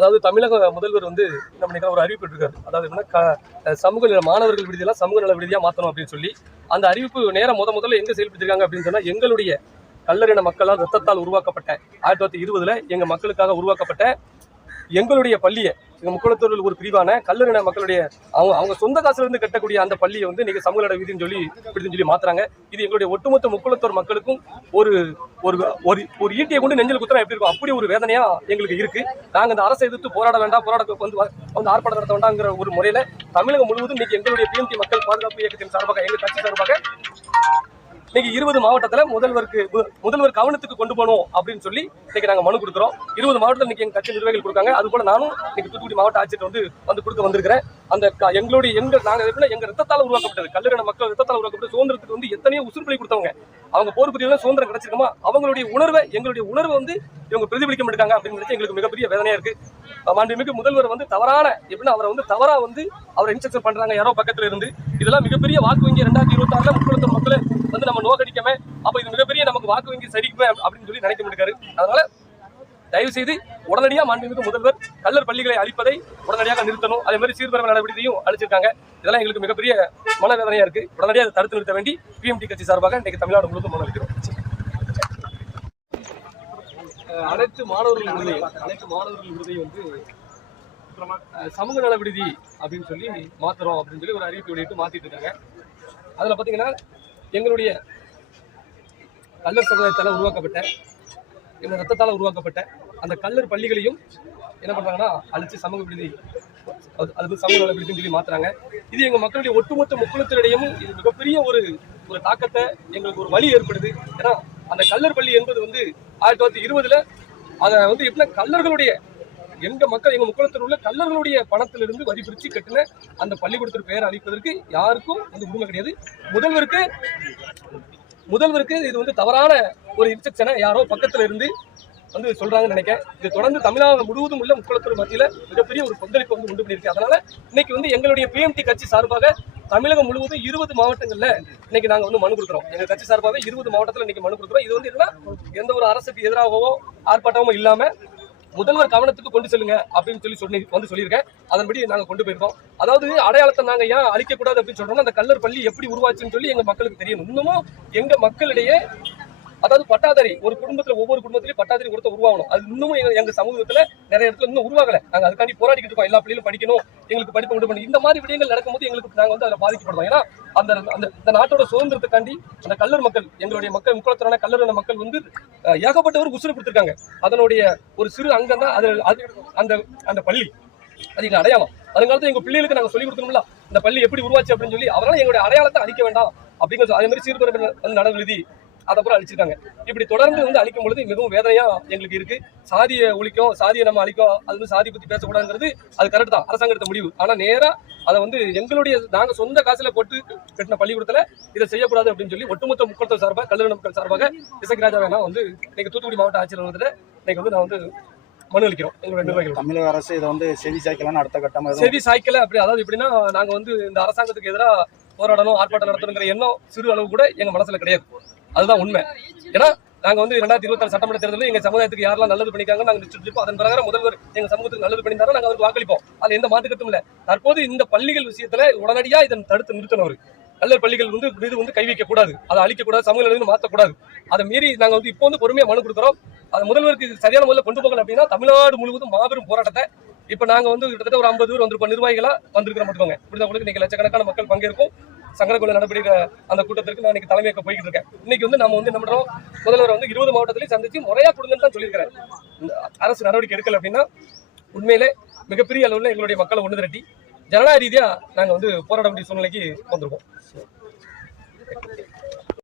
அதாவது தமிழக முதல்வர் வந்து என்ன நினைக்கிற ஒரு அறிவிப்பு இருக்காரு அதாவது என்னன்னா க- சமூக நில மாணவர்கள் விடுதியெல்லாம் சமூக நல விடுதியாக மாற்றணும் அப்படின்னு சொல்லி அந்த அறிவிப்பு நேரம் முத முதல்ல எங்கே செயல்படுத்திருக்காங்க அப்படின்னு சொன்னால் எங்களுடைய கல்லறின மக்களால் ரத்தத்தால் உருவாக்கப்பட்ட ஆயிரத்தி தொள்ளாயிரத்தி இருபதுல எங்கள் மக்களுக்காக உருவாக்கப்பட்ட எங்களுடைய பள்ளியை முக்குளத்தூரில் ஒரு பிரிவான கல்லறின மக்களுடைய அவங்க அவங்க சொந்த காசுல இருந்து கட்டக்கூடிய அந்த பள்ளியை வந்து இன்னைக்கு சமூக நல விதின்னு சொல்லி இப்படின்னு சொல்லி மாத்துறாங்க. இது எங்களுடைய ஒட்டுமொத்த முக்குளத்தூர் மக்களுக்கும் ஒரு ஒரு ஒரு ஒரு ஈட்டியை கொண்டு நெஞ்சில் குத்துறா எப்படி இருக்கும்? அப்படி ஒரு வேதனையா எங்களுக்கு இருக்கு. நாங்கள் இந்த அரசை எதிர்த்து போராட வேண்டாம் போராட வந்து வந்து ஆர்ப்பாட்டம் நடத்த வேண்டாங்கிற ஒரு முறையில தமிழகம் முழுவதும் இன்னைக்கு எங்களுடைய பிஎம்டி மக்கள் பாதுகாப்பு இயக்கத்தின் சார்பாக எங்கள் கட்சி சார்பாக இன்னைக்கு இருபது மாவட்டத்தில் முதல்வருக்கு முதல்வர் கவனத்துக்கு கொண்டு போகணும் அப்படின்னு சொல்லி இன்னைக்கு நாங்கள் மனு கொடுக்குறோம். இருபது மாவட்டத்தில் இன்னைக்கு எங்கள் கட்சி நிர்வாகிகள் கொடுக்காங்க. அது போல நானும் இன்னைக்கு தூத்துக்குடி மாவட்ட ஆட்சியர் வந்து வந்து கொடுக்க வந்திருக்கிறேன். அந்த க- எங்களுடைய எங்கள் நாங்கள் எப்படின்னா எங்கள் ரத்தத்தால் உருவாக்கப்பட்டது. கல்லூரின மக்கள் ரத்தத்தால் உருவாக்கப்பட்ட சுதந்திரத்துக்கு வந்து எத்தனையோ உசுறுபலி கொடுத்தவங்க. அவங்க போர் புரியல சுதந்திரம் கிடைச்சிருக்குமா? அவங்களுடைய உணர்வை எங்களுடைய உணர்வை வந்து இவங்க பிரதிபலிக்க மாட்டாங்க அப்படின்னு எங்களுக்கு மிகப்பெரிய வேதனையா இருக்கு. மாண்புமிகு முதல்வர் வந்து தவறான எப்படின்னா அவரை வந்து தவறா வந்து அவரை இன்ஸ்ட்ரக்ஷன் பண்றாங்க யாரோ பக்கத்துல இருந்து. இதெல்லாம் மிகப்பெரிய வாக்கு வங்கி ரெண்டாயிரத்தி இருபத்தி ஆறுல முக்குளத்தூர் மக்களை வந்து நம்ம நோக்கடிக்கமே. அப்ப இது மிகப்பெரிய நமக்கு வாக்கு வங்கி சரிக்குமே அப்படின்னு சொல்லி நினைக்க மாட்டாரு அதனால தயவு செய்து உடனடியாக மாண்புமிகு முதல்வர் கல்லர் பள்ளிகளை அழிப்பதை உடனடியாக நிறுத்தணும். அதே மாதிரி சீர்திருத்த நடவடிக்கையும் அழிச்சிருக்காங்க இதெல்லாம் எங்களுக்கு மிகப்பெரிய மனவேதனையாக இருக்குது உடனடியாக அதை தடுத்து நிறுத்த வேண்டி பிஎம்டி கட்சி சார்பாக இன்றைக்கு தமிழ்நாடு முழுவதும் மனு அளிக்கிறோம். அனைத்து மாணவர்கள் விடுதி அனைத்து மாணவர்கள் விடுதி வந்து சமூக நல விடுதி அப்படின்னு சொல்லி மாத்துறோம் அப்படின்னு சொல்லி ஒரு அறிவிப்பு வெளியிட்டு மாத்திட்டு இருக்காங்க. அதுல பாத்தீங்கன்னா எங்களுடைய கல்லர் சமுதாயத்தால் உருவாக்கப்பட்ட எங்கள் ரத்தத்தால் உருவாக்கப்பட்ட அந்த கல்லர் பள்ளிகளையும் என்ன பண்றாங்கன்னா அழிச்சு சமூக விடுதி அது அது வந்து சமூக நல விடுதின்னு சொல்லி மாத்துறாங்க. இது எங்க மக்களுடைய ஒட்டுமொத்த முக்குளத்தினிடையும் இது மிகப்பெரிய ஒரு ஒரு தாக்கத்தை எங்களுக்கு ஒரு வழி ஏற்படுது. ஏன்னா அந்த கல்லர் பள்ளி என்பது வந்து ஆயிரத்தி தொள்ளாயிரத்தி இருபதுல அதை வந்து எப்படின்னா கல்லர்களுடைய எங்க மக்கள் எங்க முக்குளத்தில் உள்ள கல்லர்களுடைய பணத்திலிருந்து வரி பிரித்து கட்டின அந்த பள்ளிக்கூடத்திற்கு பெயர் அளிப்பதற்கு யாருக்கும் வந்து உரிமை கிடையாது. முதல்வருக்கு முதல்வருக்கு இது வந்து தவறான ஒரு இன்ஸ்ட்ரக்ஷனை யாரோ பக்கத்துல இருந்து வந்து சொல்றாங்கன்னு நினைக்கிறேன். இது தொடர்ந்து தமிழ்நாடு முழுவதும் உள்ள முக்குளத்தூர் மத்தியில மிகப்பெரிய ஒரு கொந்தளிப்பு வந்து உண்டு பண்ணியிருக்கு. அதனால இன்னைக்கு வந்து எங்களுடைய பிஎம்டி கட்சி சார்பாக தமிழகம் முழுவதும் இருபது மாவட்டங்கள்ல இன்னைக்கு நாங்க வந்து மனு கொடுக்குறோம். எங்க கட்சி சார்பாக இருபது மாவட்டத்துல இன்னைக்கு மனு கொடுக்குறோம். இது வந்து என்னன்னா எந்த ஒரு அரசுக்கு எதிராகவோ ஆர்ப்பாட்டமோ இல்லாம முதல்வர் கவனத்துக்கு கொண்டு செல்லுங்க அப்படின்னு சொல்லி சொல்லி வந்து சொல்லியிருக்கேன். அதன்படி நாங்க கொண்டு போயிருக்கோம். அதாவது அடையாளத்தை நாங்க ஏன் அழிக்க கூடாது அப்படின்னு சொல்றோம்னா அந்த கல்லர் பள்ளி எப்படி உருவாச்சுன்னு சொல்லி எங்க மக்களுக்கு தெரியணும். இன்னமும் எங்க மக்களிடையே அதாவது பட்டாதாரி ஒரு குடும்பத்துல ஒவ்வொரு குடும்பத்திலயும் பட்டாதாரி ஒருத்தர் உருவாகணும். அது இன்னமும் எங்க எங்க சமூகத்துல நிறைய இடத்துல இன்னும் உருவாகல. நாங்க அதுக்காண்டி போராடிக்கிட்டு இருக்கோம். எல்லா பிள்ளைகளும் படிக்கணும். எங்களுக்கு படிப்பு உண்டு பண்ணி இந்த மாதிரி விடயங்கள் நடக்கும்போது எங்களுக்கு நாங்க வந்து அதில் பாதிக்கப்படுவோம் ஏன்னா அந்த அந்த நாட்டோட சுதந்திரத்துக்காண்டி அந்த கல்லர் மக்கள் எங்களுடைய மக்கள் முக்குளத்திலான கல்லறின மக்கள் வந்து ஏகப்பட்டவர் உசுறு கொடுத்துருக்காங்க. அதனுடைய ஒரு சிறு அங்கம் தான் அது அது அந்த அந்த பள்ளி. அது எங்க அடையாளம். வருங்காலத்துல எங்க பிள்ளைகளுக்கு நாங்க சொல்லி கொடுக்கணும்ல இந்த பள்ளி எப்படி உருவாச்சு அப்படின்னு சொல்லி அவரால் எங்களுடைய அடையாளத்தை அழிக்க வேண்டாம். அப்படிங்கிற அதே மாதிரி சீர்திருத்த வந்து நடவடிக்கை அதப்புறம் அழிச்சிருக்காங்க. இப்படி தொடர்ந்து வந்து அழிக்கும் பொழுது மிகவும் வேதனையா எங்களுக்கு இருக்கு. சாதியை ஒழிக்கும் சாதியை நம்ம அழிக்கும் அது வந்து சாதி பத்தி பேசக்கூடாதுங்கிறது அது கரெக்ட் தான். அரசாங்கத்த முடிவு. ஆனா நேரா அதை வந்து எங்களுடைய நாங்க சொந்த காசுல போட்டு கட்டின பள்ளிக்கூடத்துல இதை செய்யக்கூடாது அப்படின்னு சொல்லி ஒட்டுமொத்த முக்கத்தர் சார்பாக கல்லூரி மக்கள் சார்பாக இசைக்கு ராஜா வேணா வந்து இன்னைக்கு தூத்துக்குடி மாவட்ட ஆட்சியர் வந்துட்டு இன்னைக்கு வந்து நான் வந்து மனு அளிக்கிறோம். எங்களுடைய நிர்வாகிகள் தமிழக அரசு இதை வந்து செவி சாய்க்கலாம்னு அடுத்த கட்டமா எதுவும் செவி சாய்க்கல அப்படி அதாவது எப்படின்னா நாங்க வந்து இந்த அரசாங்கத்துக்கு எதிராக போராடணும் ஆர்ப்பாட்டம் நடத்தணுங்கிற எண்ணம் சிறு அளவு கூட எங்க மனசுல கிடையாது. அதுதான் உண்மை. ஏன்னா நாங்கள் வந்து ரெண்டாயிரத்தி இருபத்தாறு சட்டமன்ற தேர்தலில் எங்கள் சமுதாயத்துக்கு யாரெல்லாம் நல்லது பண்ணிக்காங்க நாங்கள் நிச்சயிப்போம் அதன் பிரகாரம் முதல்வர் எங்கள் சமூகத்துக்கு நல்லது பண்ணியிருந்தாரோ நாங்கள் அவருக்கு வாக்களிப்போம். அது எந்த மாற்றுக்கட்டும் இல்லை. தற்போது இந்த பள்ளிகள் விஷயத்தில் உடனடியாக இதன் தடுத்து நிறுத்தணும் நல்ல பள்ளிகள் வந்து இது வந்து கை வைக்கக்கூடாது அதை அழிக்கக்கூடாது சமூக நிலையில மாற்றக்கூடாது. அதை மீறி நாங்கள் வந்து இப்போ வந்து பொறுமையாக மனு கொடுக்குறோம். அது முதல்வருக்கு சரியான முறையில் கொண்டு போகல அப்படின்னா தமிழ்நாடு முழுவதும் மாபெரும் போராட்டத்தை இப்போ நாங்கள் வந்து கிட்டத்தட்ட ஒரு ஐம்பது பேர் வந்திருக்கோம். நிர்வாகிகளாக வந்திருக்கிற மட்டும் இப்படி உங்களுக்கு இன்னைக்கு லட்சக்கணக்கான மக்கள் பங்கேற்கும். சங்கரகுல நடவடிக்கை அந்த கூட்டத்திற்கு நான் இன்னைக்கு தலைமையேற்க போய்கிட்டு இருக்கேன். இன்னைக்கு வந்து நம்ம வந்து என்ன பண்றோம்? முதல்வர் வந்து இருபது மாவட்டத்திலையும் சந்திச்சு முறையா கொடுங்கன்னு தான் சொல்லியிருக்கிறேன் அரசு நடவடிக்கை எடுக்கல அப்படின்னா உண்மையிலே மிகப்பெரிய அளவில் எங்களுடைய மக்களை ஒன்று திரட்டி ஜனநாயக ரீதியாக நாங்கள் வந்து போராட வேண்டிய சூழ்நிலைக்கு வந்திருக்கோம்.